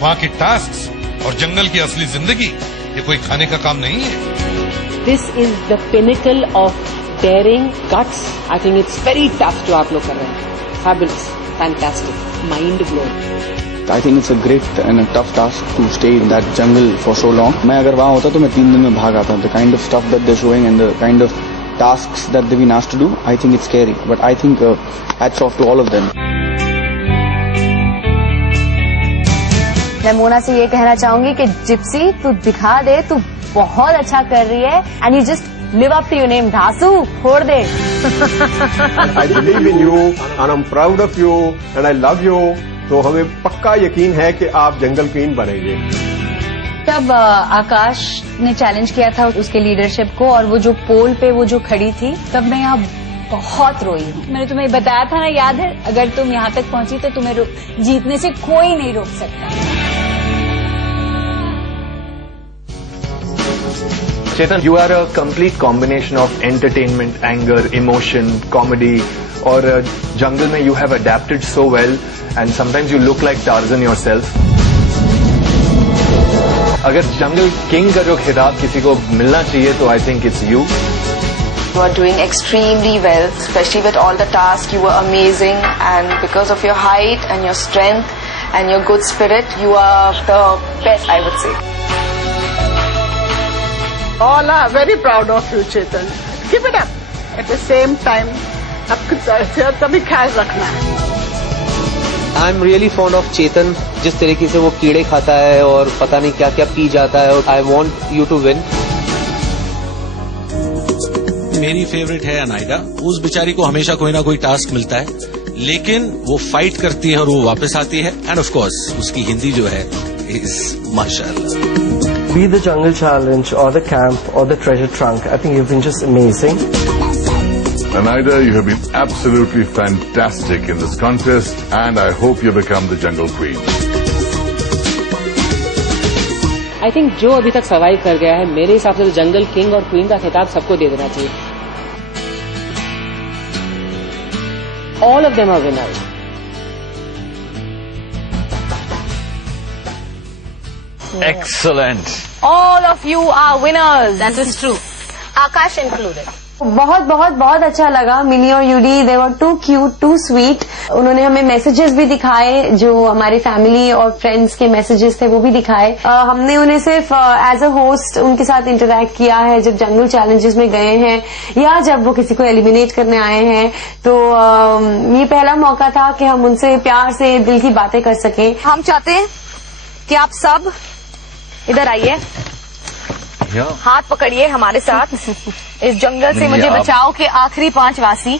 वहाँ की टास्क और जंगल की असली जिंदगी ये कोई खाने का काम नहीं है। This is the pinnacle of daring guts. I think it's very tough जो आप लोग कर रहे हैं। Fabulous, fantastic, mind blowing. I think it's a great and a tough task to stay in that jungle for so long. मैं अगर वहाँ होता तो मैं 3 दिन में भाग आता. The kind of stuff that they're showing and the kind of tasks that they've been asked to do, I think it's scary. But I think hats off to all of them. मैं मोना से ये कहना चाहूंगी कि Gypsy तू दिखा दे, तू बहुत अच्छा कर रही है and you just live up to your name. धासू छोड़ दे. I believe in you and I'm proud of you and I love you. तो हमें पक्का यकीन है कि आप जंगल क्वीन बनेंगे। तब आकाश ने चैलेंज किया था उसके लीडरशिप को और वो जो पोल पे वो जो खड़ी थी, तब मैं यहाँ बहुत रोई हूँ। मैंने तुम्हें बताया था ना, याद है? अगर तुम यहाँ तक पहुँची तो तुम्हें जीतने से कोई नहीं रोक सकता। चेतन, you are a complete combination of entertainment, anger, emotion, comedy. और जंगल में you have adapted so well and sometimes you look like Tarzan yourself. अगर जंगल किंग का जो खिताब किसी को मिलना चाहिए तो I think it's you. You are doing extremely well, especially with all the tasks. You were amazing, and because of your height and your strength and your good spirit, you are the best, I would say. All are very proud of you, Chetan. Keep it up. At the same time, आपका भी ख्याल रखना है। I'm really fond of Chetan. जिस तरीके से वो कीड़े खाता है और पता नहीं क्या क्या पी जाता है। I want you to win. मेरी फेवरेट है अनाइडा। उस बेचारी को हमेशा कोई ना कोई टास्क मिलता है, लेकिन वो फाइट करती है और वो वापस आती है। एंड ऑफ कोर्स उसकी हिंदी जो है इज माशाल्लाह। Be the jungle challenge or the camp or the treasure trunk. I think you've been just amazing. Anaida, you have been absolutely fantastic in this contest, and I hope you become the jungle queen. I think जो अभी तक survive कर गया है, मेरे हिसाब से तो जंगल किंग और क्वीन का खिताब सबको दे देना चाहिए। All of them are winners. Excellent. All of you are winners. That is true. Akash included. बहुत बहुत बहुत अच्छा लगा। मिनी और यूडी, they were too cute, too sweet. उन्होंने हमें मैसेजेस भी दिखाए, जो हमारे फैमिली और फ्रेंड्स के मैसेजेस थे वो भी दिखाए। हमने उन्हें सिर्फ एज अ होस्ट उनके साथ इंटरेक्ट किया है जब जंगल चैलेंजेस में गए हैं या जब वो किसी को एलिमिनेट करने आए हैं। तो ये पहला मौका था कि हम उनसे प्यार से दिल की बातें कर सकें। हम चाहते हैं कि आप सब इधर आइए, हाथ पकड़िए हमारे साथ। इस जंगल से मुझे बचाओ के आखिरी 5 वासी।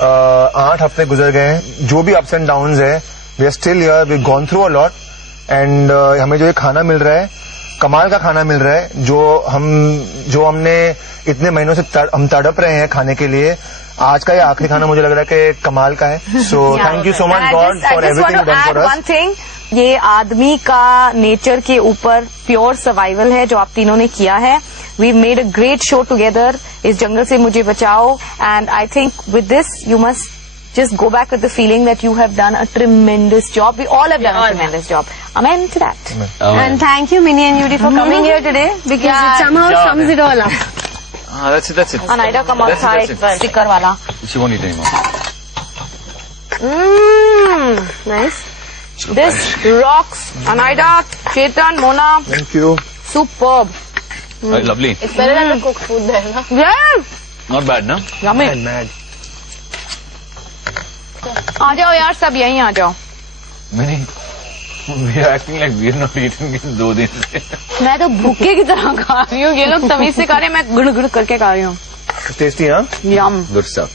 8 हफ्ते गुजर गए हैं, जो भी अप्स एंड डाउन्स है, we are still here, we gone through a lot and हमें जो ये खाना मिल रहा है, कमाल का खाना मिल रहा है, जो हमने इतने महीनों से हम तड़प रहे हैं खाने के लिए। आज का ये आखिरी खाना मुझे लग रहा है कि कमाल का है। So thank you so much God for everything you done for us. ये आदमी का नेचर के ऊपर प्योर सर्वाइवल है जो आप तीनों ने किया है। We made a great show together, इस जंगल से मुझे बचाओ, and I think with this you must just go back with the feeling that you have done a tremendous job. We all have done a tremendous job. Amen to that. Amen. And thank you, Minnie and Yudi, for coming here today because it somehow sums it all up. That's it. Anaida, come outside. Sticker wala. She won't eat anymore. Nice. This rocks. Anaida, Chetan, Mona. Thank you. Superb. Very lovely. It's better than the cooked food there, na? Yeah. Not bad, no? Yummy. Mad. आ जाओ यार, सब यहीं आ जाओ। We are acting like we are not eating in 2 दिन से। मैं तो भूखे की तरह खा रही हूँ, ये लोग तमीज से खा रहे हैं, मैं गुड़ गुड़ करके खा रही हूँ। टेस्टी, हाँ? यम। Good stuff.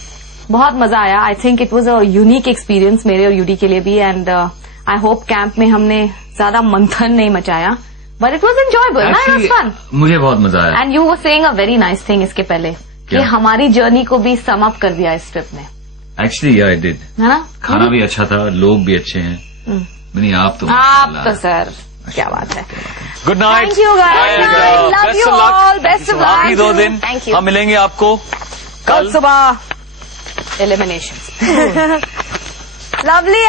बहुत मजा आया। I think it was a unique experience मेरे और यूडी के लिए भी, एंड आई होप कैंप में हमने ज्यादा मंथन नहीं मचाया, बट इट वॉज एंजॉयबल ना, इट वाज फन। मुझे बहुत मजा आया। And you were saying a very nice thing इसके पहले कि हमारी जर्नी को भी सम अप कर दिया इस ट्रिप ने। Actually, yeah, I did. है ना? खाना भी अच्छा था, लोग भी अच्छे हैं। नहीं, आप तो सर क्या बात है। Good night. Thank you guys, love you all, best of luck. बाकी 2 दिन हम मिलेंगे आपको कल सुबह elimination. Lovely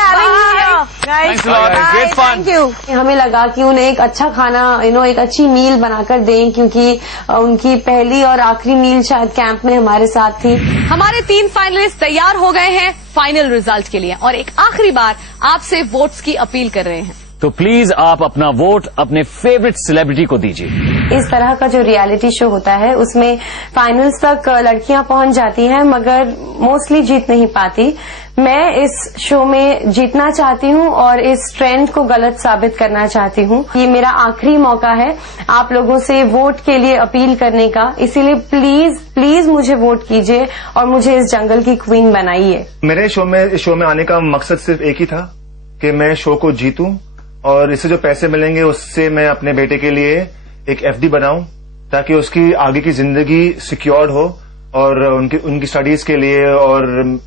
Thanks a lot. Great fun. Thank you. हमें लगा कि उन्हें एक अच्छा खाना एक अच्छी मील बनाकर दें, क्योंकि उनकी पहली और आखिरी मील शायद कैंप में हमारे साथ थी। हमारे 3 फाइनलिस्ट तैयार हो गए हैं फाइनल रिजल्ट के लिए और एक आखिरी बार आपसे वोट्स की अपील कर रहे हैं। तो प्लीज आप अपना वोट अपने फेवरेट सेलिब्रिटी को दीजिए। इस तरह का जो रियलिटी शो होता है उसमें फाइनल्स तक लड़कियां पहुंच जाती हैं मगर मोस्टली जीत नहीं पाती। मैं इस शो में जीतना चाहती हूं और इस ट्रेंड को गलत साबित करना चाहती हूं। ये मेरा आखिरी मौका है आप लोगों से वोट के लिए अपील करने का, इसीलिए प्लीज प्लीज मुझे वोट कीजिए और मुझे इस जंगल की क्वीन बनाइए। मेरे शो में आने का मकसद सिर्फ एक ही था कि मैं शो को जीतूं और इससे जो पैसे मिलेंगे उससे मैं अपने बेटे के लिए एक FD बनाऊं ताकि उसकी आगे की जिंदगी सिक्योर्ड हो और उनकी स्टडीज के लिए और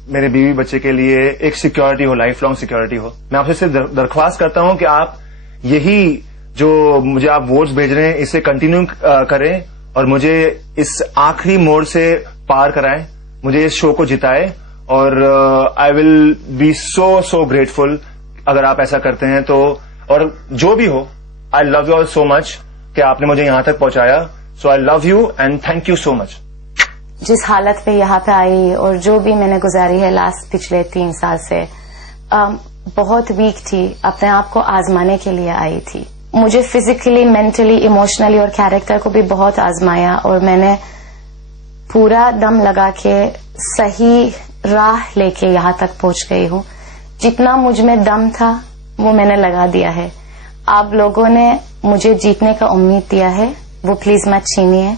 मेरे बीवी बच्चे के लिए एक सिक्योरिटी हो, लाइफ लॉन्ग सिक्योरिटी हो। मैं आपसे सिर्फ दरख्वास्त करता हूं कि आप यही जो मुझे आप वोट्स भेज रहे हैं इसे कंटिन्यू करें और मुझे इस आखिरी मोड़ से पार कराएं, मुझे इस शो को जिताएं और I will be so grateful अगर आप ऐसा करते हैं तो। और जो भी हो, I love you all so much कि आपने मुझे यहां तक पहुंचाया। So I love you and thank you so much. जिस हालत पे यहाँ पे आई और जो भी मैंने गुजारी है पिछले 3 साल से, बहुत वीक थी, अपने आप को आजमाने के लिए आई थी। मुझे फिजिकली, मेंटली, इमोशनली और कैरेक्टर को भी बहुत आजमाया और मैंने पूरा दम लगा के सही राह लेके यहाँ तक पहुंच गई हूँ। जितना मुझ में दम था वो मैंने लगा दिया है। आप लोगों ने मुझे जीतने का उम्मीद दिया है, वो प्लीज मत छीनिए।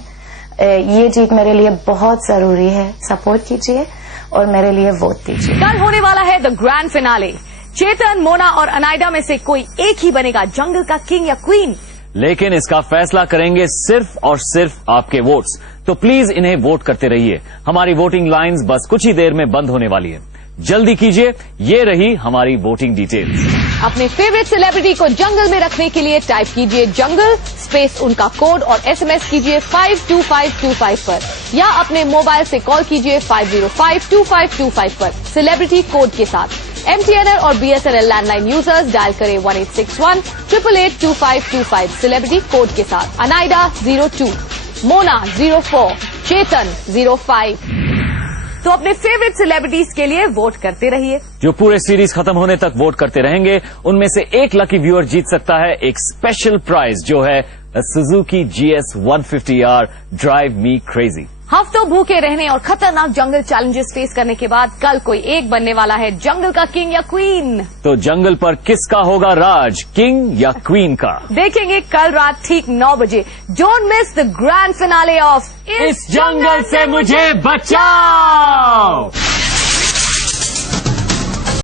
ये जीत मेरे लिए बहुत जरूरी है, सपोर्ट कीजिए और मेरे लिए वोट दीजिए। कल होने वाला है द ग्रैंड फिनाले। चेतन, मोना और अनाइडा में से कोई एक ही बनेगा जंगल का किंग या क्वीन। लेकिन इसका फैसला करेंगे सिर्फ और सिर्फ आपके वोट्स, तो प्लीज इन्हें वोट करते रहिए। हमारी वोटिंग लाइंस बस कुछ ही देर में बंद होने वाली है, जल्दी कीजिए। ये रही हमारी वोटिंग डिटेल्स। अपने फेवरेट सेलिब्रिटी को जंगल में रखने के लिए टाइप कीजिए जंगल स्पेस उनका कोड और SMS कीजिए 52525 पर या अपने मोबाइल से कॉल कीजिए 5052525 पर सेलिब्रिटी कोड के साथ। MTNL और BSNL लैंडलाइन यूजर्स डायल करें 1861 8882525 सेलिब्रिटी कोड के साथ। अनाइडा 02, मोना 04, चेतन 05। तो अपने फेवरेट सेलिब्रिटीज के लिए वोट करते रहिए। जो पूरे सीरीज खत्म होने तक वोट करते रहेंगे उनमें से एक लकी व्यूअर जीत सकता है एक स्पेशल प्राइज जो है Suzuki GS 150R drive me crazy. हफ्तों भूखे रहने और खतरनाक जंगल चैलेंजेस फेस करने के बाद कल कोई एक बनने वाला है जंगल का किंग या क्वीन। तो जंगल पर किसका होगा राज, किंग या क्वीन का? देखेंगे कल रात ठीक 9 बजे। Don't miss the grand finale of इस जंगल से मुझे बचाओ।